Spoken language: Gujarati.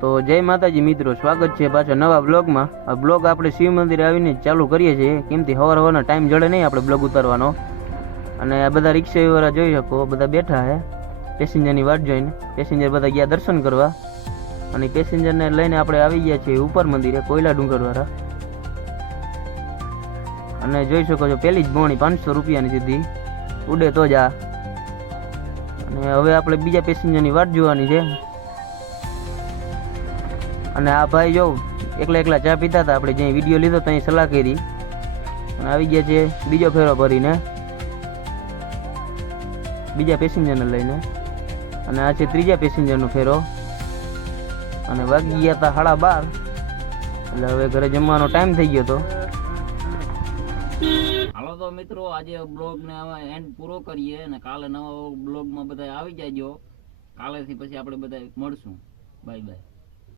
તો જય માતાજી મિત્રો, સ્વાગત છે પાછા નવા બ્લોગમાં. આ બ્લોગ આપણે શિવ મંદિરે આવીને ચાલુ કરીએ છીએ, કેમથી સવારનો ટાઈમ જડે નહીં આપણે બ્લોગ ઉતારવાનો. અને આ બધા રિક્ષાવાળા જોઈ શકો, બધા બેઠા છે પેસેન્જરની વાટ જોઈને. પેસેન્જર બધા ગયા દર્શન કરવા, અને પેસેન્જરને લઈને આપણે આવી ગયા છીએ ઉપર મંદિરે, કોયલા ડુંગરવાળા. અને જોઈ શકો છો પહેલી જ બોણી 500 રૂપિયાની સીધી ઉડે તો જ આ. અને હવે આપણે બીજા પેસેન્જરની વાટ જોવાની છે. અને આ ભાઈ જો એકલા ચા પીતા હતા, આપણે જ્યાં વિડીયો લીધો ત્યાં સલાહ કરી અને આવી ગયા છે બીજો ફેરો ભરીને બીજા પેસેન્જરને લઈને. અને આ છે ત્રીજા પેસેન્જરનો ફેરો. અને વાગી ગયા હતા 12:30, એટલે હવે ઘરે જમવાનો ટાઈમ થઈ ગયો હતો. હાલો તો મિત્રો, આજે બ્લોગ ને એન્ડ પૂરો કરીએ, અને કાલે નવા બ્લોગમાં બધા આવી જાજો. કાલેથી પછી આપણે બધા મળશું. Bye bye.